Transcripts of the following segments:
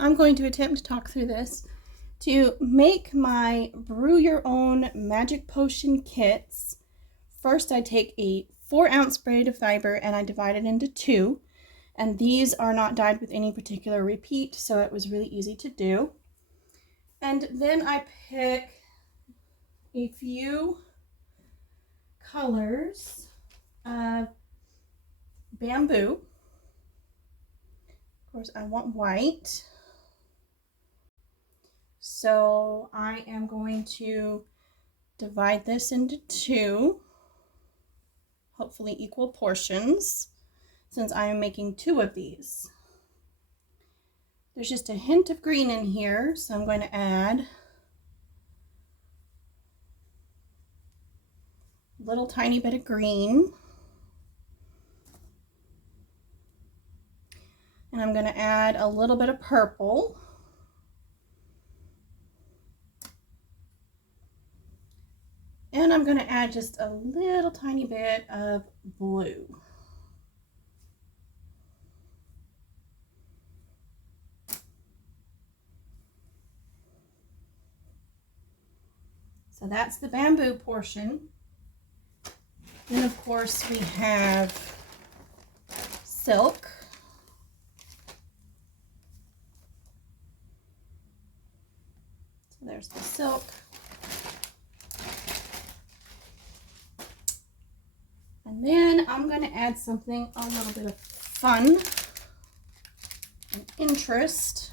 I'm going to attempt to talk through this. To make my brew your own magic potion kits, first I take a 4-ounce braid of fiber and I divide it into 2. And these are not dyed with any particular repeat, so it was really easy to do. And then I pick a few colors of bamboo. Of course, I want white. So I am going to divide this into 2, hopefully equal portions, since I am making 2 of these. There's just a hint of green in here, so I'm going to add a little tiny bit of green. And I'm going to add a little bit of purple. And I'm going to add just a little tiny bit of blue. So that's the bamboo portion. Then of course we have silk. So there's the silk. And then I'm going to add something, a little bit of fun and interest.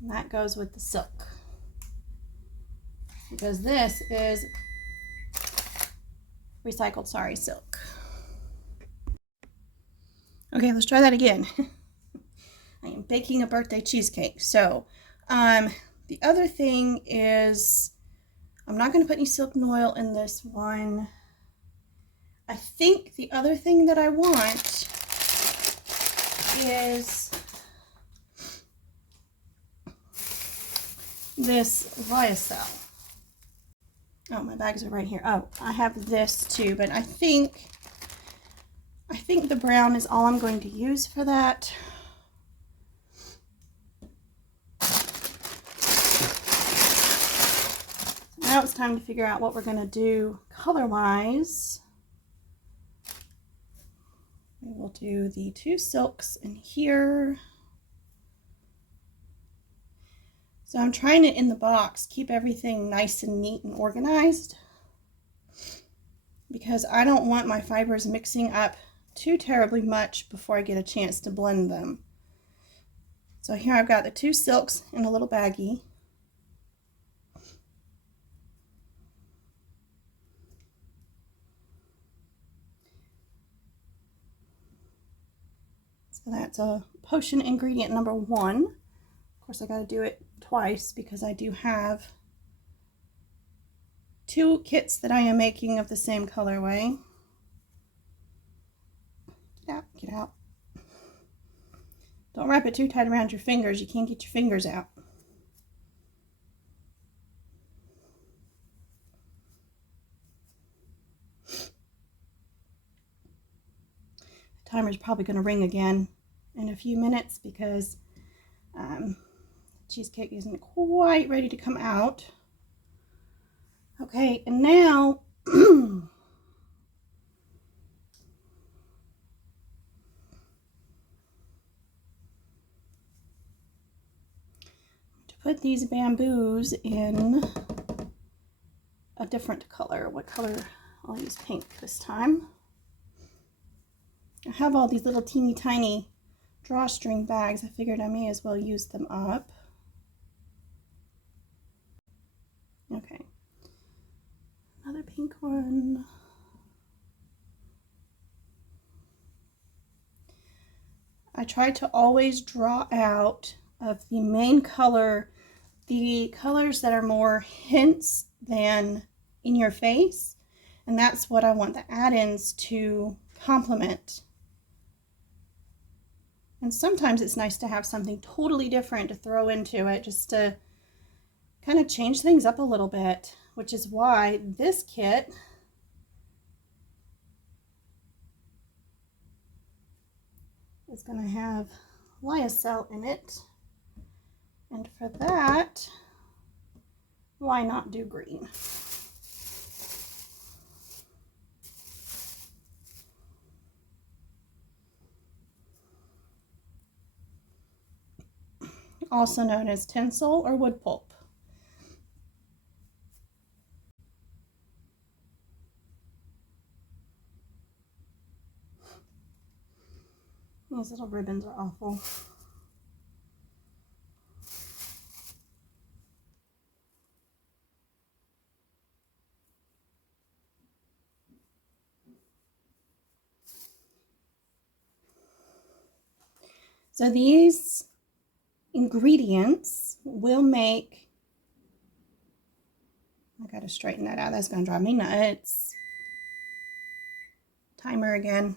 And that goes with the silk, because this is recycled sari silk. Okay, let's try that again. I am baking a birthday cheesecake. So the other thing is, I'm not going to put any silk oil in this one. I think the other thing that I want is this lyocell. Oh, my bags are right here. Oh, I have this too, but I think the brown is all I'm going to use for that. Now it's time to figure out what we're going to do color-wise. We will do the 2 silks in here. So I'm trying to, in the box, keep everything nice and neat and organized, because I don't want my fibers mixing up too terribly much before I get a chance to blend them. So here I've got the 2 silks in a little baggie. So that's a potion ingredient number 1. Of course, I got to do it twice because I do have 2 kits that I am making of the same colorway. Get out, get out. Don't wrap it too tight around your fingers. You can't get your fingers out. The timer's probably going to ring again in a few minutes because cheesecake isn't quite ready to come out. Okay, and now to put these bamboos in a different color. What color? I'll use pink this time. I have all these little teeny tiny drawstring bags. I figured I may as well use them up. Okay, another pink one. I try to always draw out of the main color the colors that are more hints than in your face, and that's what I want the add-ins to complement. And sometimes it's nice to have something totally different to throw into it, just to kind of change things up a little bit, which is why this kit is going to have lyocell in it. And for that, why not do green? Also known as tinsel or wood pulp. These little ribbons are awful. So these ingredients will make, I gotta straighten that out, that's gonna drive me nuts. Timer again.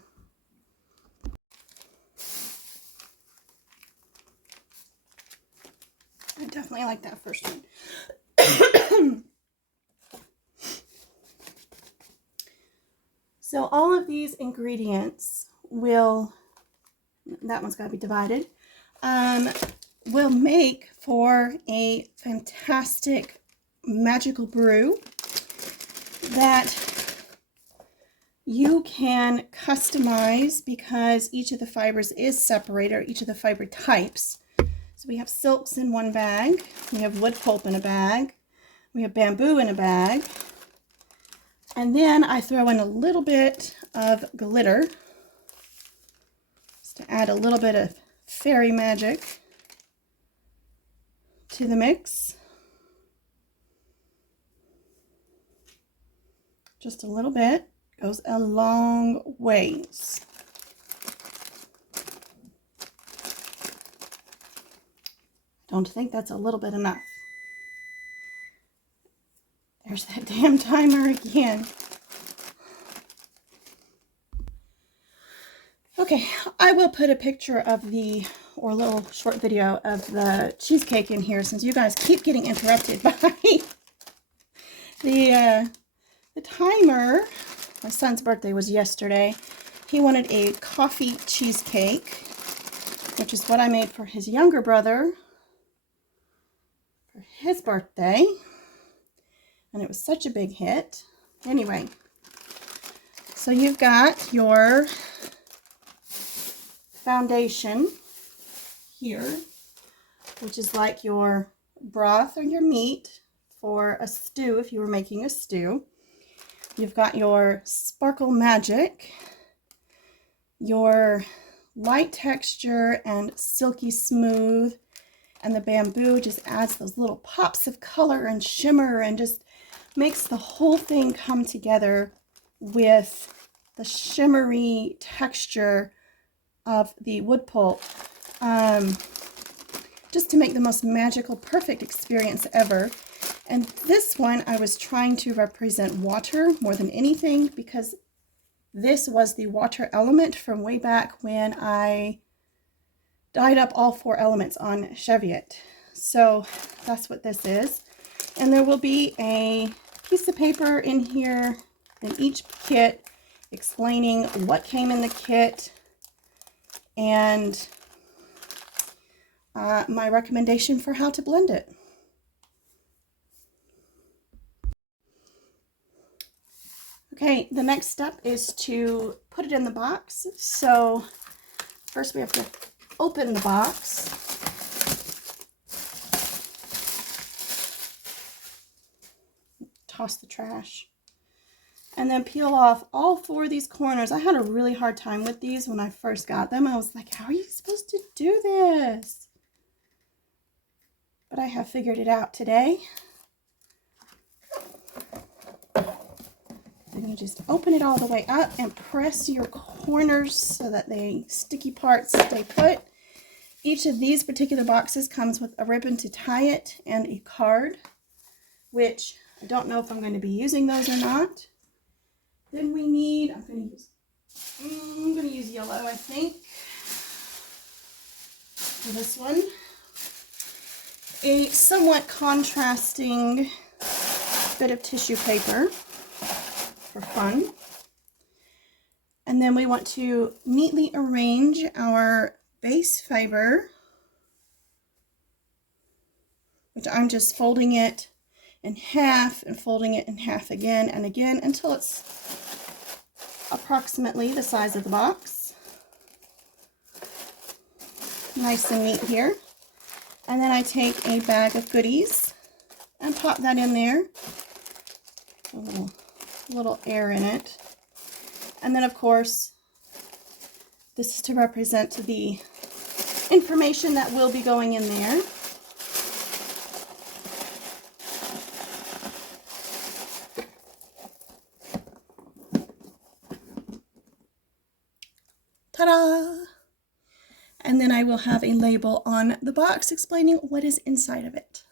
I definitely like that first one. So all of these ingredients will, that one's got to be divided, will make for a fantastic magical brew that you can customize because each of the fibers is separated, or each of the fiber types. So we have silks in one bag, we have wood pulp in a bag, we have bamboo in a bag, and then I throw in a little bit of glitter just to add a little bit of fairy magic to the mix. Just a little bit goes a long ways. Don't think that's a little bit enough. There's that damn timer again. Okay, I will put a picture of or a little short video of the cheesecake in here, since you guys keep getting interrupted by the timer. My son's birthday was yesterday. He wanted a coffee cheesecake, which is what I made for his younger brother for his birthday. And it was such a big hit. Anyway, so you've got your foundation here, which is like your broth or your meat for a stew if you were making a stew. You've got your sparkle magic, your light texture and silky smooth, and the bamboo just adds those little pops of color and shimmer and just makes the whole thing come together with the shimmery texture of the wood pulp, just to make the most magical, perfect experience ever. And this one I was trying to represent water more than anything, because this was the water element from way back when I dyed up all 4 elements on Cheviot. So that's what this is. And there will be a piece of paper in here in each kit explaining what came in the kit and my recommendation for how to blend it. Okay, the next step is to put it in the box. So first we have to open the box. Toss the trash. And then peel off all 4 of these corners. I had a really hard time with these when I first got them. I was like, how are you supposed to do this? But I have figured it out today. Then you just open it all the way up and press your corners so that the sticky parts stay put. Each of these particular boxes comes with a ribbon to tie it and a card, which I don't know if I'm going to be using those or not. Then we need, I'm going to use yellow, I think, for this one. A somewhat contrasting bit of tissue paper for fun. And then we want to neatly arrange our base fiber, which I'm just folding it in half and folding it in half again and again until it's approximately the size of the box. Nice and neat here. And then I take a bag of goodies and pop that in there. A little air in it. And then of course, this is to represent the information that will be going in there. Ta-da! And then I will have a label on the box explaining what is inside of it.